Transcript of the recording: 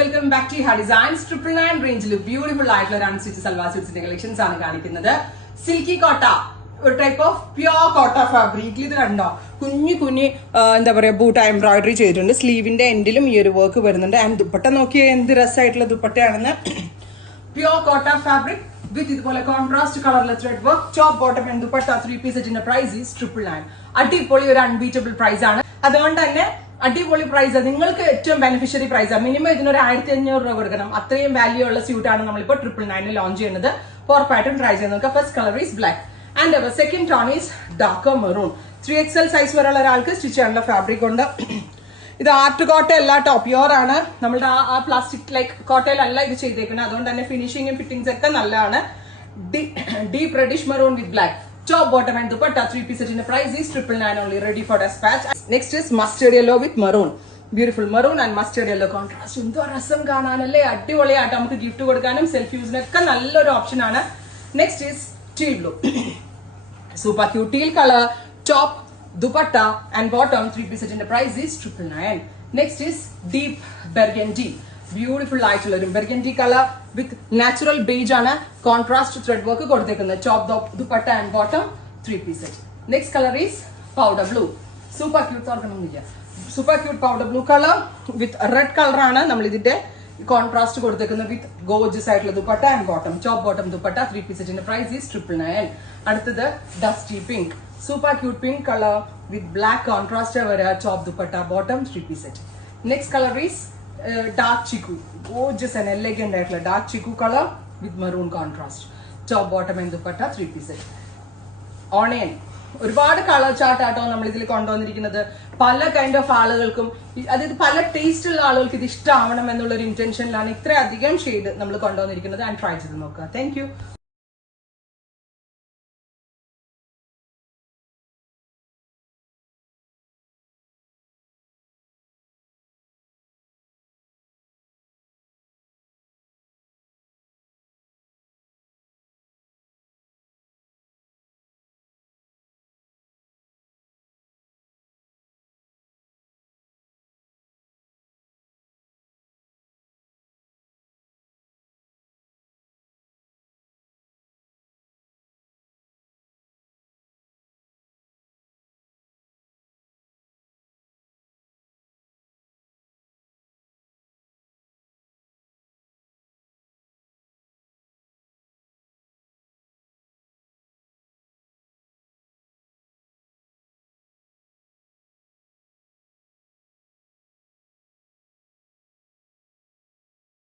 Welcome back to ഹാ designs. 999 റേഞ്ചിൽ beautiful ആയിട്ടുള്ള ഒരു അൺസ്റ്റിച്ച് സൽവാർ സ്യൂട്ട്സിന്റെ കളക്ഷൻസ് ആണ് കാണിക്കുന്നത്. സിൽക്കി കോട്ട, ഒരു ടൈപ്പ് ഓഫ് പ്യോർ കോട്ട ഫാബ്രിക്. ഇത് കണ്ടോ, കുഞ്ഞു എന്താ പറയാ ബൂട്ട് എംബ്രോയിഡറി ചെയ്തിട്ടുണ്ട്. സ്ലീവിന്റെ എൻഡിലും ഈ ഒരു വർക്ക് വരുന്നുണ്ട്. ആൻഡ് ദുപ്പട്ട നോക്കിയാൽ എന്ത് രസമായിട്ടുള്ള ദുപ്പട്ടയാണെന്ന്. പ്യോർ കോട്ട ഫാബ്രിക് വിത്ത് ഇതുപോലെ കോൺട്രാസ്റ്റ് കളറിലെ thread work, top bottom and dupatta 3 piece സെറ്റിന്റെ പ്രൈസ് ഈസ് 999. അടിപൊളി ഒരു അൺബീറ്റബിൾ പ്രൈസ് ആണ്. അതുകൊണ്ട് തന്നെ അടിപൊളി പ്രൈസ്, നിങ്ങൾക്ക് ഏറ്റവും ബെനിഫിഷ്യറി പ്രൈസാണ്. മിനിമം ഇതിനൊരു 1500 രൂപ കൊടുക്കണം. അത്രയും വാല്യൂ ഉള്ള സ്യൂട്ടാണ് നമ്മളിപ്പോൾ 999 ലോഞ്ച് ചെയ്യുന്നത്. 4 പാറ്റേൺ ട്രൈ ചെയ്ത് നോക്കുക. First colour is black and our second tone is darker maroon. 3XL size വരെയുള്ള ഒരാൾക്ക് സ്റ്റിച്ച് ചെയ്യാനുള്ള ഫാബ്രിക് ഉണ്ട്. ഇത് ആർട്ട് കോട്ട അല്ല, ടോപ്പ് പ്യോർ ആണ്. നമ്മളുടെ ആ പ്ലാസ്റ്റിക് ലൈക്ക് കോട്ടയിലല്ല ഇത് ചെയ്തേക്കുന്നത്. അതുകൊണ്ട് തന്നെ ഫിനിഷിംഗും ഫിറ്റിംഗ്സ് ഒക്കെ നല്ലതാണ്. Deep reddish maroon with black, top bottom and dupatta 3 pieces in the price is 999 only, ready for dispatch. Next is mustard yellow with maroon. Beautiful maroon and mustard yellow contrast. എന്തോ രസം കാണാനല്ലേ, അടിപൊളിയായിട്ട് നമുക്ക് gift കൊടുക്കാനും self യൂസിനൊക്കെ നല്ലൊരു option ആണ്. Next is teal blue, super cute teal colour, top dupatta and bottom 3 pieces in the price is 999. Next is deep burgundy, beautiful ആയിട്ടുള്ള ഒരു burgundy colour with natural beige ആണ്. കോൺട്രാസ്റ്റ് ത്രെഡ് വർക്ക് കൊടുത്തേക്കുന്നത്. Top dupatta and bottom 3 piece set. Next colour is powder blue, super cute ഓർക്കണമെന്നില്ല, super cute powder blue colour with red colour ആണ് നമ്മൾ ഇതിന്റെ contrast കൊടുത്തേക്കുന്നത്. With gorgeous ആയിട്ടുള്ള dupatta and bottom, top bottom dupatta 3 piece സെറ്റിന്റെ price is 999. അടുത്തത് dusty pink, super cute pink colour with black contrast വരെ, top dupatta bottom 3 piece set. Next colour is dark chiku, gorgeous and elegant ആയിട്ടുള്ള dark chiku color with maroon contrast, top bottom and dupatta 3 pieces. Onion, ഒരുപാട് colour chart ആട്ടോ നമ്മൾ ഇതിൽ കൊണ്ടുവന്നിരിക്കുന്നത്. പല kind of ആളുകൾക്കും, അതായത് പല ടേസ്റ്റ് ഉള്ള ആളുകൾക്ക് ഇത് ഇഷ്ടമാവണം എന്നുള്ള ഒരു ഇന്റൻഷനിലാണ് ഇത്രയധികം ഷെയ്ഡ് നമ്മൾ കൊണ്ടുവന്നിരിക്കുന്നത്. ആൻഡ് ട്രൈ ചെയ്ത് നോക്കുക. Thank you.